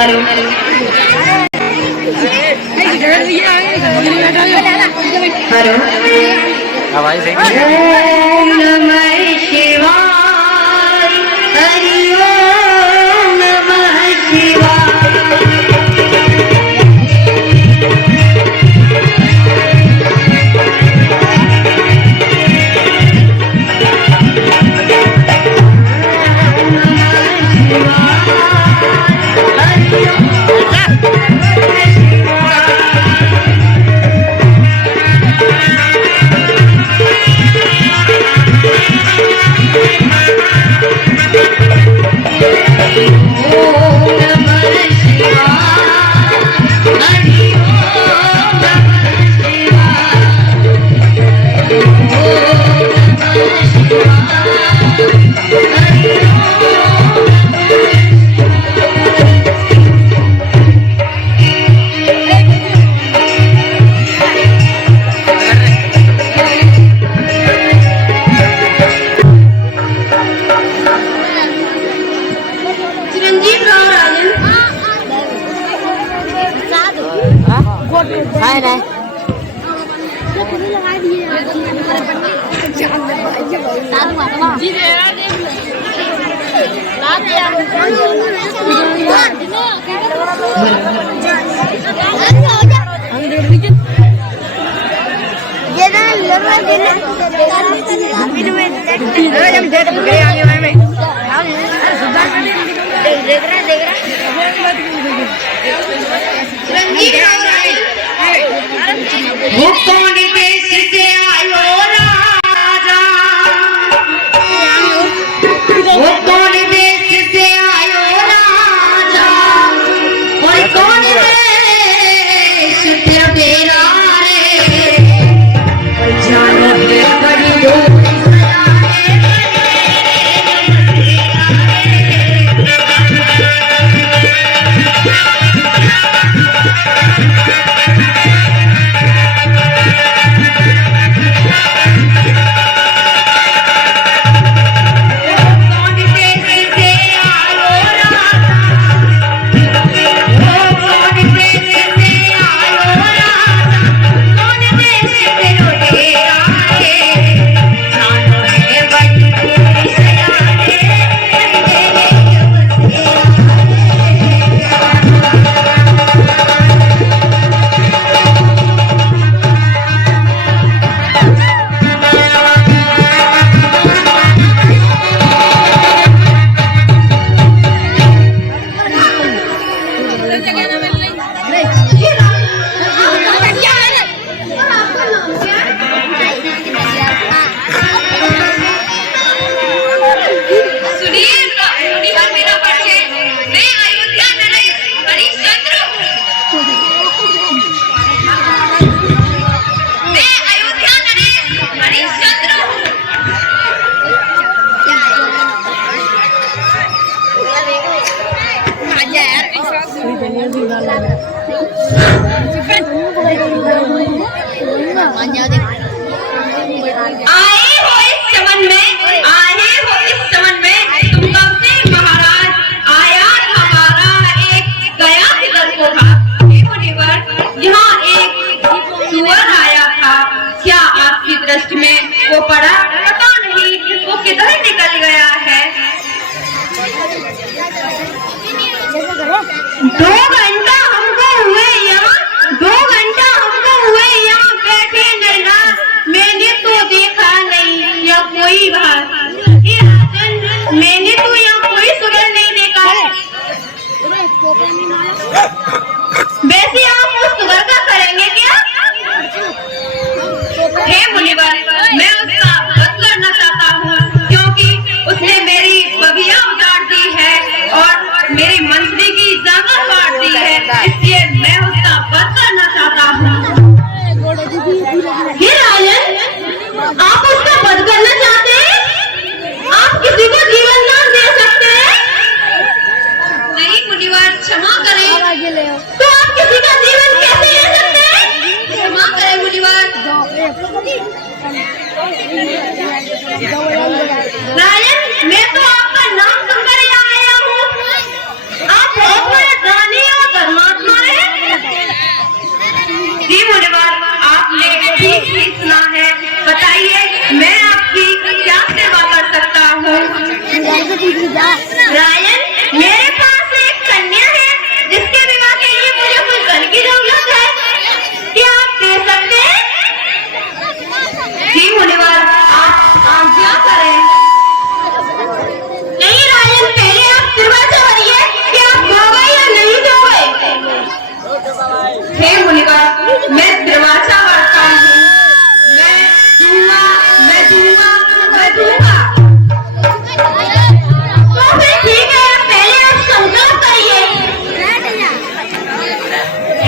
Hello आवाज सही ओम नमः शिवाय हरि ओम नमः शिवाय दृष्टि में वो पड़ा, पता नहीं वो किधर निकल गया है। 2 घंटा हमको हुए यहाँ, 2 घंटा हमको हुए यहाँ बैठे नैना, मैंने तो देखा नहीं या कोई बात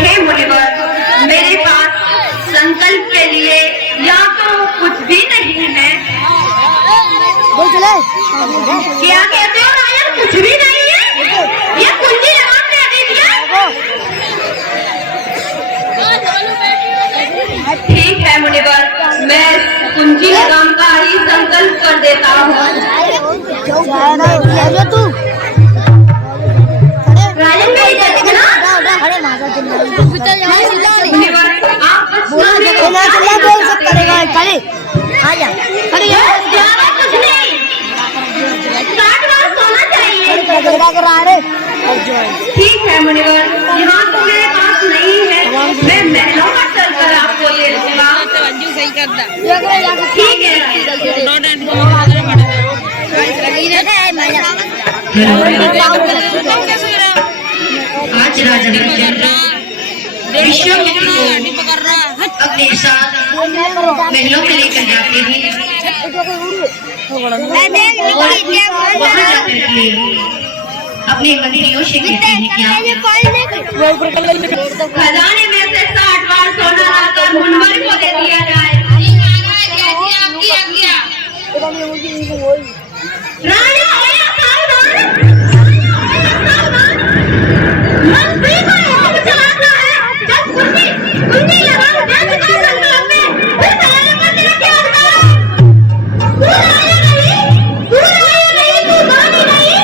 हे मुनिवर, मेरे पास संकल्प के लिए या तो कुछ भी नहीं है। क्या कहते हो रायन, कुछ भी नहीं है? ये कुंजी लगा के दे दिया। ठीक है मुनिवर, मैं कुंजी लगाम का ही संकल्प कर देता हूँ। राजन भाई इधर देखना। मुनिवर, आप बस ज्यादा कुछ नहीं, 60 बार सोना चाहिए। ठीक है मुनिवर, यहाँ तो मेरे पास नहीं है, मैं महलों में चलकर आपको ले लूंगा। ठीक है। आज राजा हरिश्चंद्र विश्वामित्र को अपने साथ महलों में लेकर जाते हैं और वहाँ जाकर के अपने मंत्रियों से कहते हैं क्या खजाने में से 60 बार सोना लाकर मुनवर को दे दिया जाए। राजा आया सावधान, मंत्री को यहाँ चलाना है। जब कुंजी लगा दे चुका संकल्प में, फिर पहले मंत्री क्या होगा? तू आया नहीं, तू आया नहीं, तू गानी नहीं,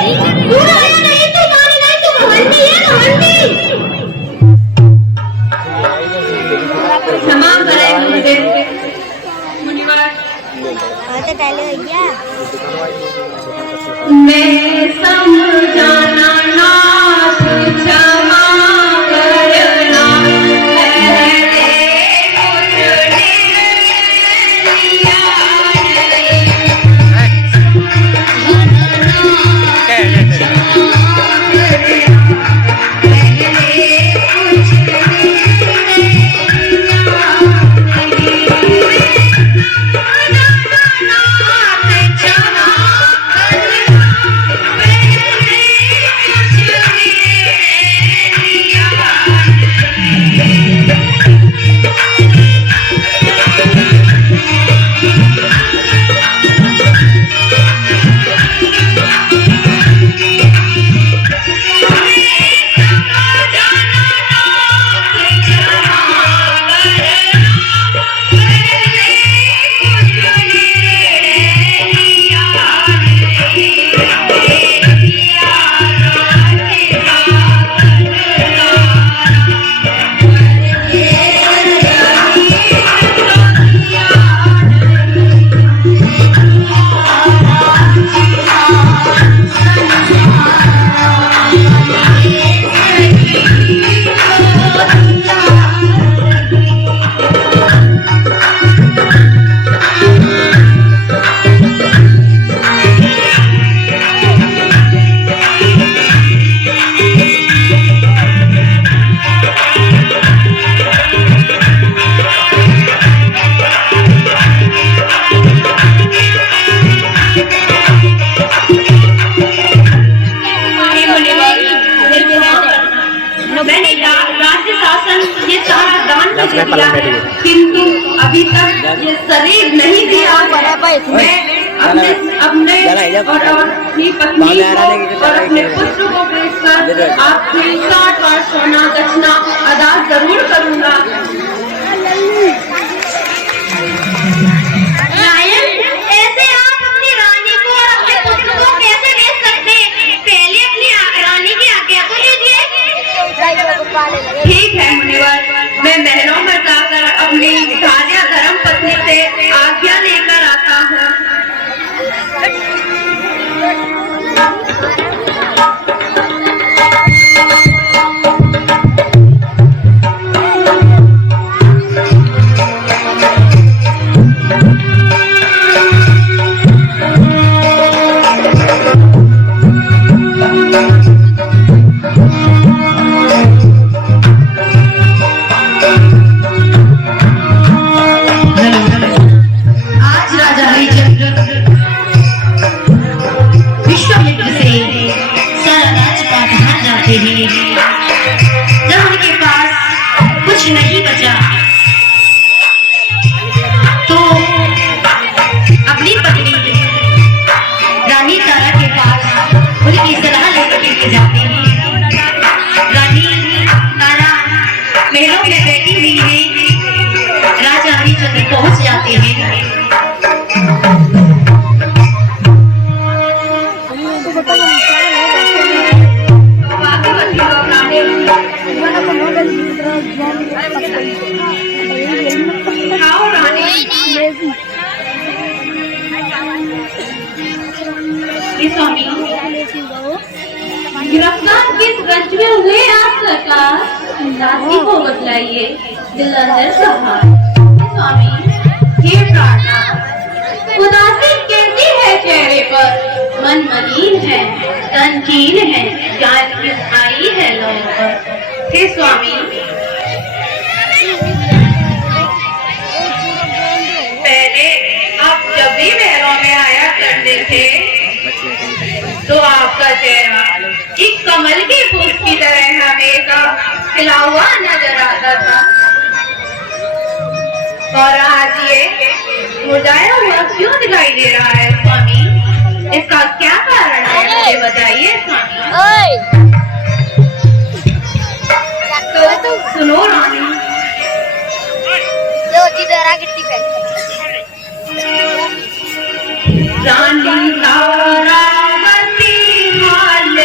तू आया नहीं, तू गानी नहीं, तू घमंडी है, घमंडी। क्षमा करें मुझे मुनिवर, मैं समझाना नाथ क्षमा करना, पहले कुछ निर्णया नहीं। किंतु अभी तक ये शरीर नहीं दिया। मैं अपने और अपनी पत्नी को और अपने पुत्र को बेचकर आपकी 60 बार सोना दक्षिणा अदा जरूर करूंगा। रायन, ऐसे आप अपनी रानी को और अपने पुत्र को कैसे बेच सकते? पहले अपनी रानी की आज्ञा तो लीजिए। ठीक है मुनिवर, मैं महलों में जाकर अपनी धार्या धर्म पत्नी से आज्ञा लेकर आता हूँ। खाओ रानी। ये स्वामी, गिरफ्तार किस गंज में हुए आप सरकार? दासी को बतलाइए। दिलंदर साहब। स्वामी, हे प्रार्थना, उदासी कैसी है चेहरे पर? मन मलिन है, तन कीन है, जान किस आई है लोगों पर। हे स्वामी, पहले आप जब भी महलों में आया करते थे तो आपका चेहरा एक कमल के फूल की तरह हमेशा खिला हुआ नजर आता था, और आज ये मुरझाया हुआ क्यों दिखाई दे रहा है स्वामी? इसका क्या कारण है, मुझे बताइए स्वामी। तो सुनो रानी, रानी तारावती हाल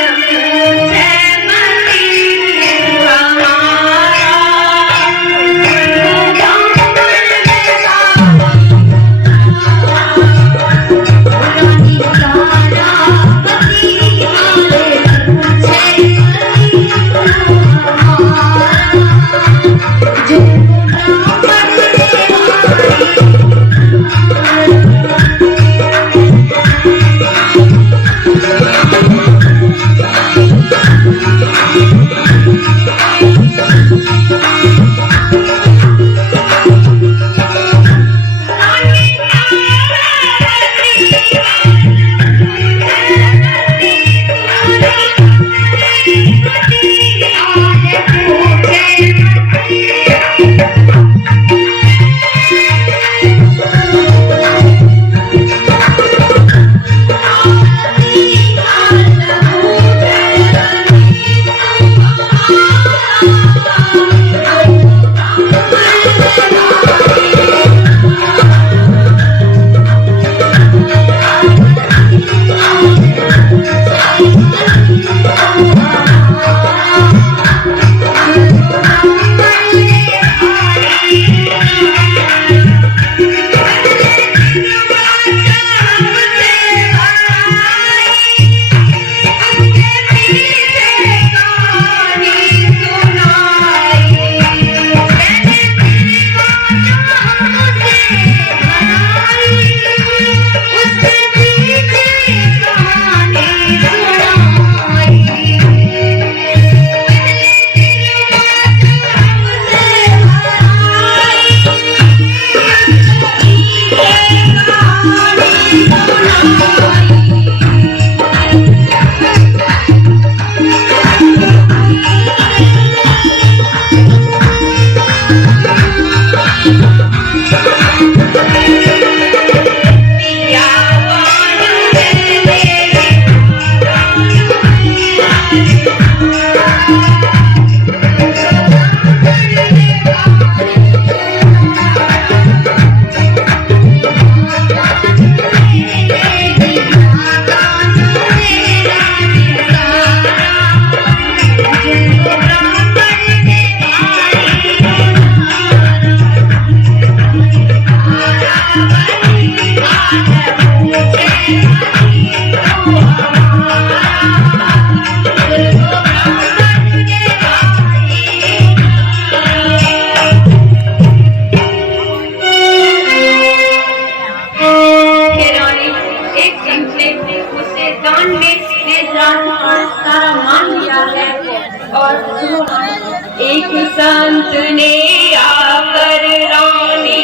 एक संत ने आकर रानी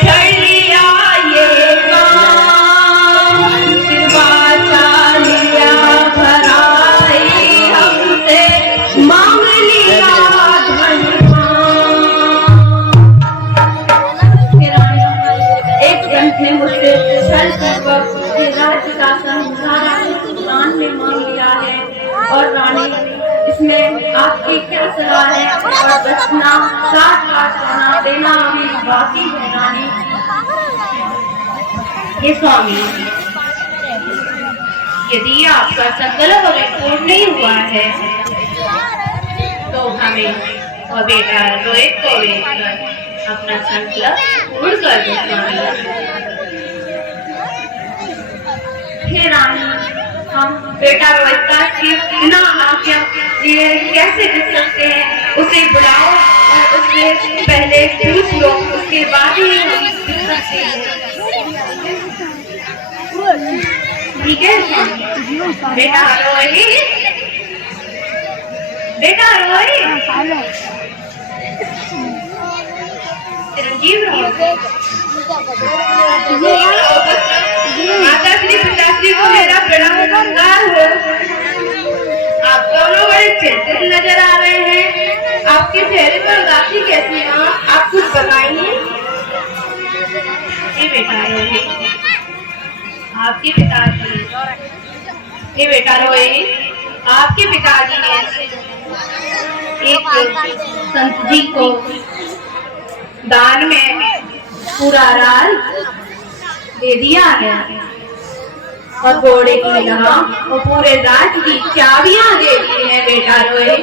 छड़ लिया ये काम, सिरवाता लिया भराई हमसे मांग लिया धन। एक संत ने मुझसे छलपूर्वक राज्य का सारा दान में मांग लिया है, और रानी इसमें आपकी क्या सलाह है? और बचना 7 लाख सोना देना अभी बाकी है रानी। ये स्वामी, यदि आपका संकल्प अभी पूर्ण नहीं हुआ है तो हमें और बेटा रोहित को देखकर अपना संकल्प पूर्ण कर दो स्वामी। हे रानी, हम बेटा रोहित का बिना आज्ञा लिए कैसे देख सकते हैं? उसे बुलाओ और उससे पहले पूछ लो, उसके बाद ही हम देख सकते हैं। ठीक है बेटा रोहित, बेटा रोहित, चिरंजीव रहो। माता श्री पिताश्री को मेरा प्रणाम नमस्कार हो। आप दोनों बड़े चिंतित नजर आ रहे हैं। आपके चेहरे पर उदासी कैसी है? आप कुछ बताइए। ये बेटा रोहित, आपके पिताजी, ये बेटा रोहित, आपके पिताजी ने एक संत जी को दान में पूरा राज दे दिया है और घोड़े की नाम और पूरे राज की चाबियां दे दी है बेटा रोहित।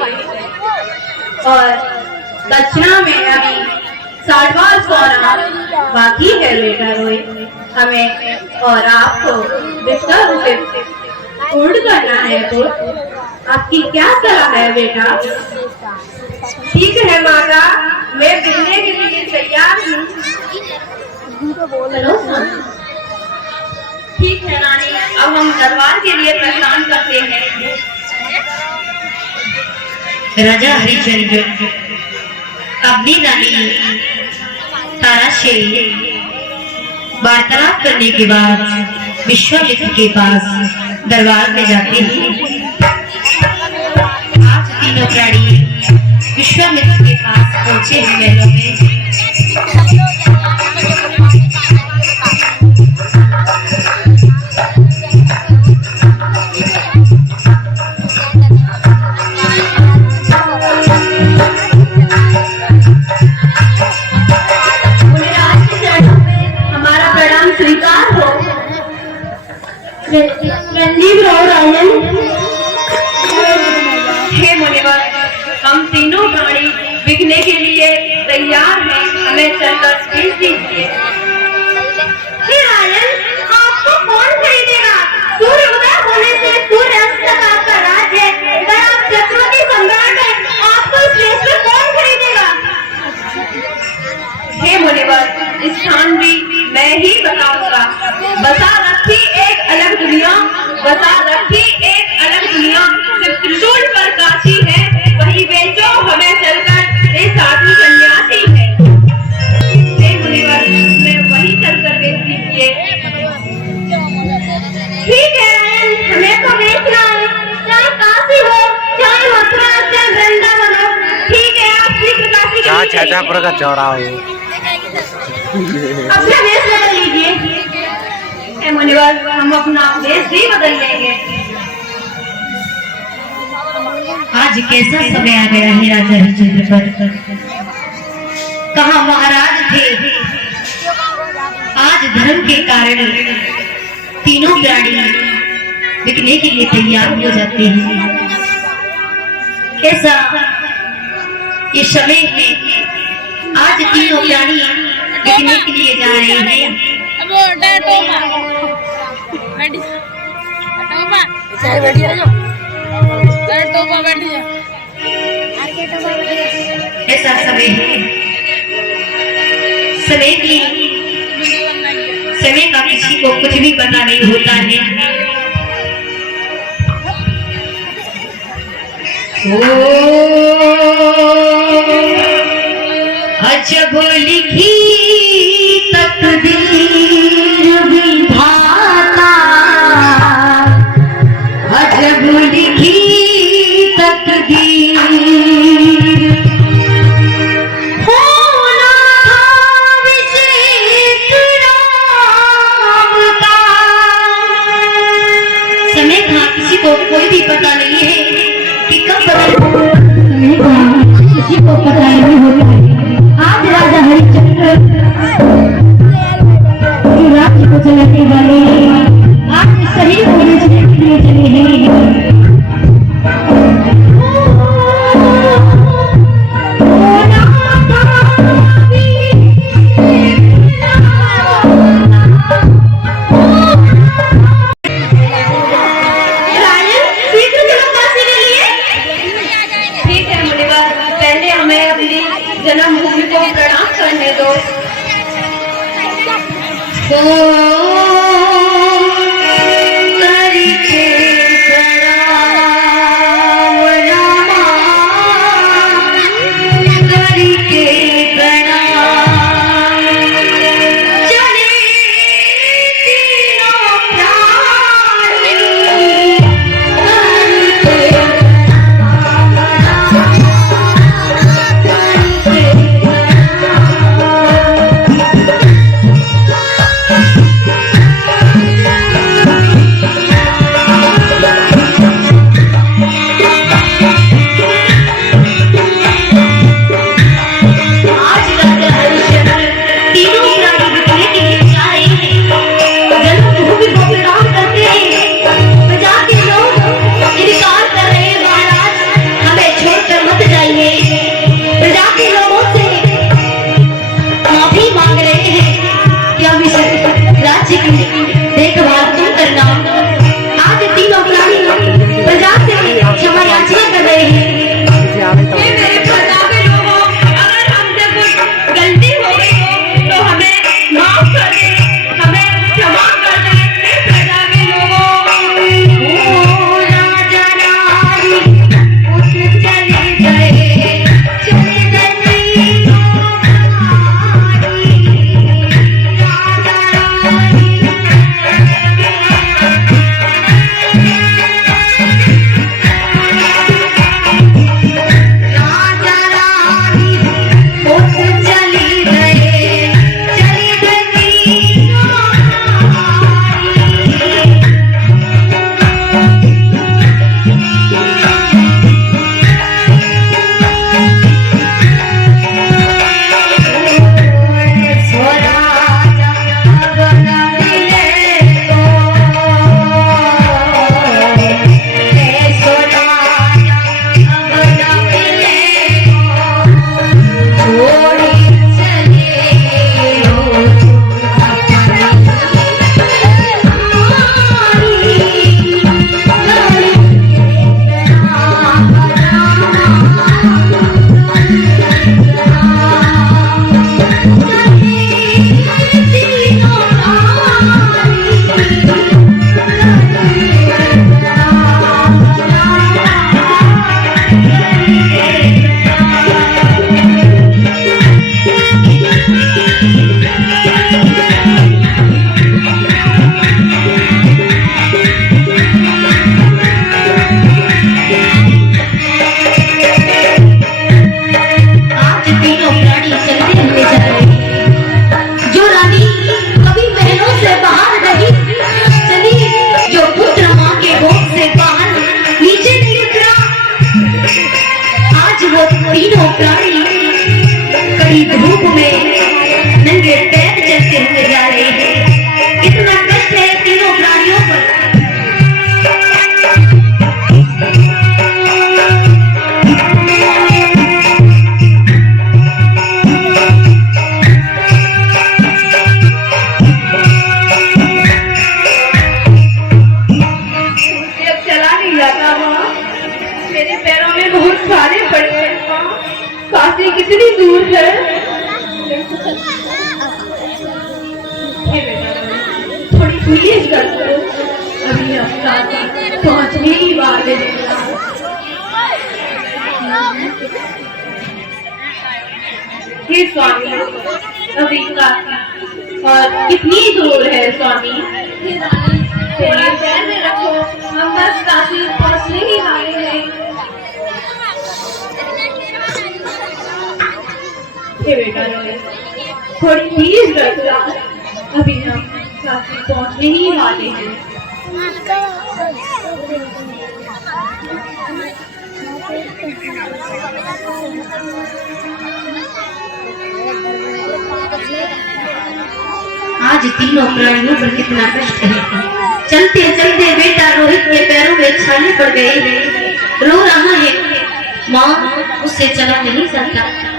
और दक्षिणा में अभी 60वां सोना बाकी है बेटा रोहित। हमें और आपको विस्तार रूप पूर्ण करना है। तो आपकी क्या सलाह है बेटा? ठीक है माता, मैं मिलने के लिए तैयार हूँ। ठीक है रानी, अब हम दरबार के लिए प्रस्थान करते हैं। राजा हरिश्चंद्र अपनी रानी तारा से वार्तालाप करने के बाद विश्वामित्र के पास दरबार में जाते हैं। आज तीनों प्राणी विश्वामित्र के पास पहुंचे हैं महलों में। स्वीकार हो। रंजीव राव राजन, हे मुनिवर, हम तीनों प्राणी बिकने के लिए तैयार हैं, हमें चलकर भेज दीजिए। हे राजन, आपको कौन खरीदेगा? सूर्य उदय होने से सूर्य अस्त तक आपका राज है। अगर आप चक्रवर्ती सम्राट हैं, आपको इस देश में कौन खरीदेगा? हे मुनिवर, स्थान भी मैं ही बताऊंगा। बसा रखी एक अलग दुनिया, बसा रखी एक अलग दुनिया, सिर्फ त्रिशूल पर काशी है, वही बेचो हमें चलकर, ये साधु सन्यासी है। हे मुनिवर, मैं वही चलकर बेच दीजिए। ठीक है रायन, हमें तो बेचना है, चाहे काशी हो, चाहे मथुरा, चाहे वृंदावन हो। ठीक है, आप शीघ्र काशी के लिए छाजापुर का चौराहा हो। अपना देश बदल लीजिए। मुनिवर, हम अपना देश भी बदल लेंगे। आज कैसा समय आ गया है राजा हरिश्चंद्र पर। कहाँ महाराज थे, आज धर्म के कारण तीनों प्राणी बिकने के लिए तैयार हो जाते हैं। कैसा ये समय है, आज तीनों प्राणी बिकने के लिए जा रहे हैं। ऐसा समय है, समय का किसी को कुछ भी पता नहीं होता है। अजब लिखी तकदीर विधाता, अजब लिखी तकदीर, होना था विचित्र राम का। समय का किसी को कोई भी पता नहीं है कि कब समय का किसी को पता नहीं होता है। आज राजा हरिश्चंद्र जो राज्य को चलाने वाले आज शहीद होने के लिए चले हैं। तीनों प्राणी कड़ी धूप में नंगे पैर चलते हुए जा रहे हैं। कितना कष्ट है तीनों प्राणियों पर। चला नहीं जाता माँ, मेरे पैरों में बहुत सारे पड़े हैं। काशी कितनी दूर है? हे बेटा, थोड़ी प्लीज कर दो, अभी हम काशी पहुंचने ही वाले हैं। हे स्वामी, अभी काशी और कितनी दूर है स्वामी? थोड़ा पैर में रखो, हम बस काशी पहुंचने ही वाले हैं। हे बेटा, थोड़ी प्लीज रखना, अभी हम काशी पहुंचने ही वाले हैं। आज तीनों प्राणियों पर कितना कष्ट है। चलते चलते बेटा रोहित के पैरों में छाले पड़ गए, रो रहा है। माँ, उससे चला नहीं सकता।